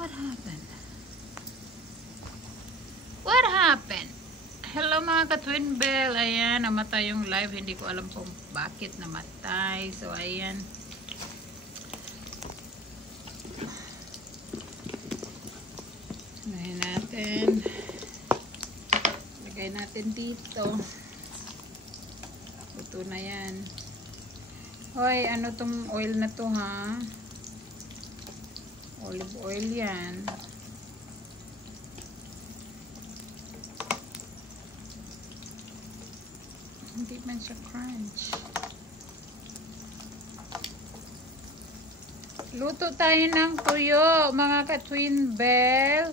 What happened? What happened? Hello mga ka-twin bell. Ayan, namatay yung live. Hindi ko alam kung bakit namatay. So, ayan. Lagay natin. Lagay natin dito. Luto na yan. Hoy, ano tong oil na to ha? Olive oil yan. Hindi man siya crunch. Luto tayo ng tuyo, mga ka-twin bell.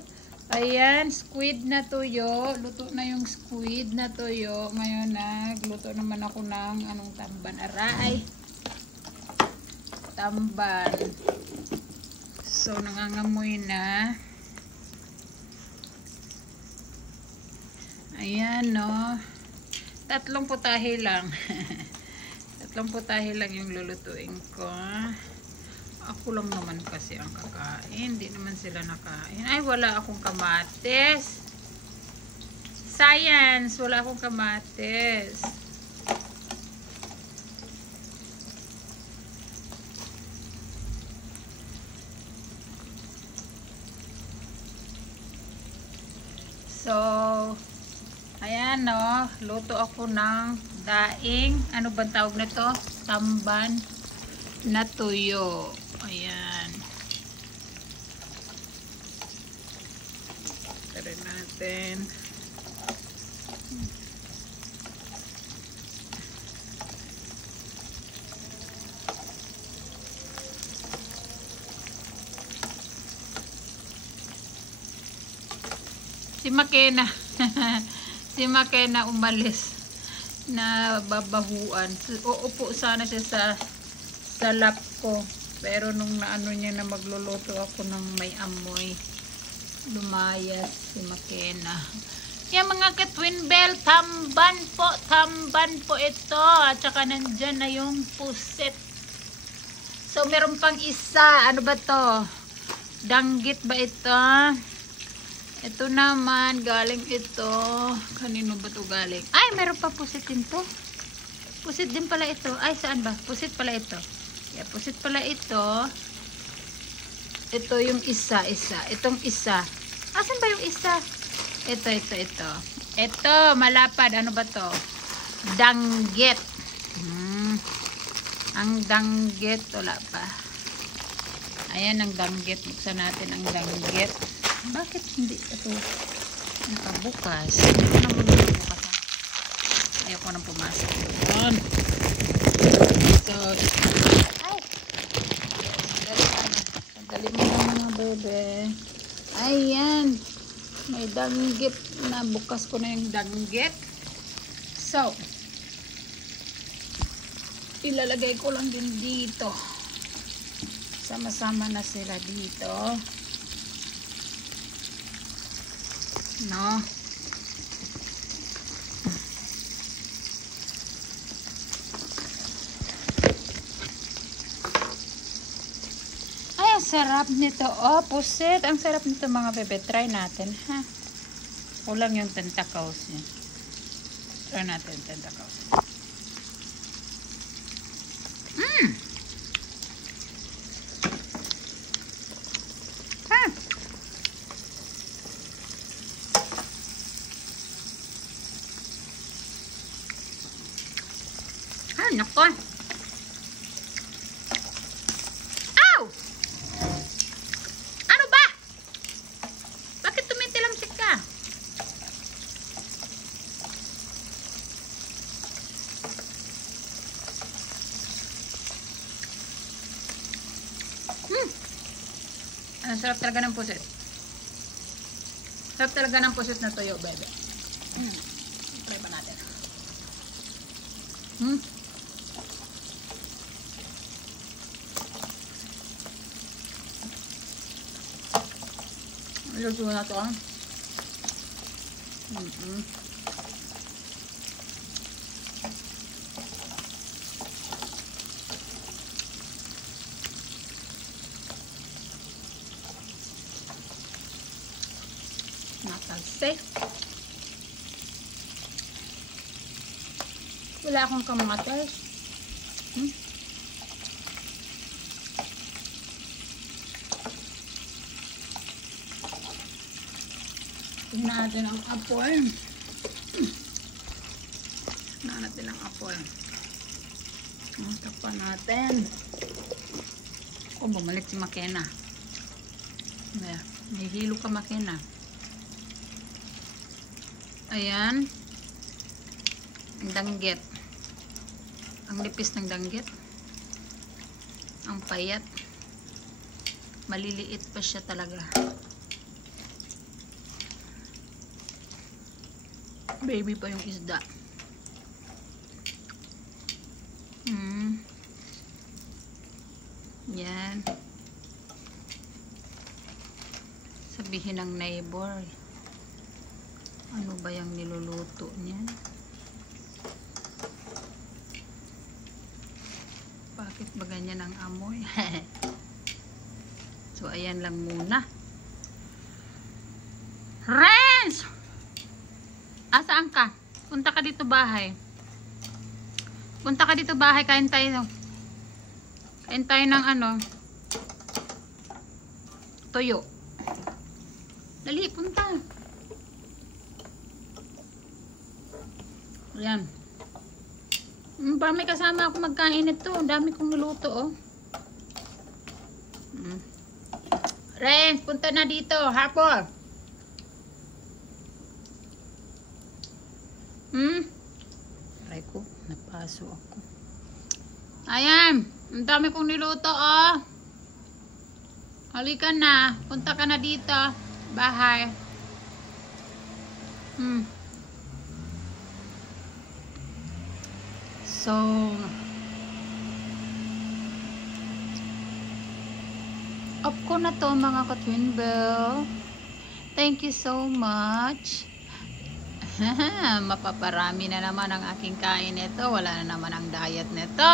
Ayan, squid na tuyo. Luto na yung squid na tuyo. Ngayon nagluto naman ako ng anong tamban. Aray! Tamban. So, nangangamoy na. Ayan, no. Tatlong putahe lang. Tatlong putahe lang yung lulutuin ko. Ako lang naman kasi ang kakain. Hindi naman sila nakain. Ay, wala akong kamatis. Science! Wala akong kamatis. So, ayan no, luto ako ng daing, ano bang tawag na to? Tamban na tuyo. Ayan. Tara natin. Si Makena. Si Makena umalis na babahuan. Uupo sana siya sa lap ko. Pero nung naano niya na magluluto ako ng may amoy, lumayas si Makena. Yan mga ka-twin bell, tamban po ito. At saka nandyan na yung pusit. So meron pang isa. Ano ba to? Danggit ba ito? Ito naman, galing ito. Kanino ba ito galing? Ay, meron pa pusit din to. Pusit din pala ito. Ay, saan ba? Pusit pala ito. Yeah, pusit pala ito. Ito yung isa. Itong isa. Asan ba yung isa? Ito. Ito, malapad. Ano ba to? Danggit. Ang danggit. Wala pa. Ayan ang danggit. Buksan natin ang danggit. Bakit hindi ito nakabukas? Ayoko nang pumasok doon. So, ay! Sandali mo lang mga bebe. Ayan. May danggit na. Bukas ko na yung danggit. So, ilalagay ko lang din dito. Sama-sama na sila dito. No. Ay, ang sarap nito. Oh, pusit. Ang sarap nito mga bebe. Try natin, ha? Kulang yung tentacles niya. Try natin tentacles. Nako. Ow! Ano ba? Bakit tumitilamsik ka? Ang sarap talaga ng pusit. Sarap talaga ng pusit na tuyo, bebe. Try pa natin. Luto na to. Natalse. Wala akong kamatis. Tingnan natin ang apoy. Tingnan natin ang apoy. Takpan natin. Bumalik si Makena. May hilo ka, Makena. Ayan. Ang danggit. Ang lipis ng danggit. Ang payat. Maliliit pa siya talaga. Baby pa yung isda. Yan. Sabihin ng neighbor, ano ba yung niluluto niyan? Bakit ba ganyan ang amoy? So, ayan lang muna. Renz! Asaan ka? Punta ka dito bahay. Punta ka dito bahay, kain tayo. Kain tayo ng ano, toyo. Dali, punta. Ayan. Para may kasama ako magkain ito. Dami kong niluto, oh. Renz, punta na dito. Hapon. Aray ko, napaso ako. Ayan. Ang dami kong niluto, oh. Halika na. Punta ka na dito. Bahay. So, off ko na to mga ka-twinbell. Thank you so much. Mapaparami na naman ang aking kain nito. Wala na naman ang diet nito.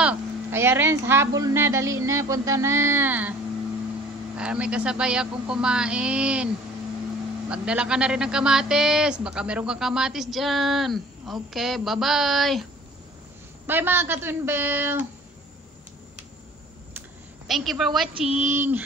Kaya Renz, habol na, dali na, punta na. Para may kasabay akong kumain. Magdala ka na rin ng kamatis. Baka meron kang kamatis dyan. Okay, bye-bye. Bye mga ka-twinbell. Thank you for watching.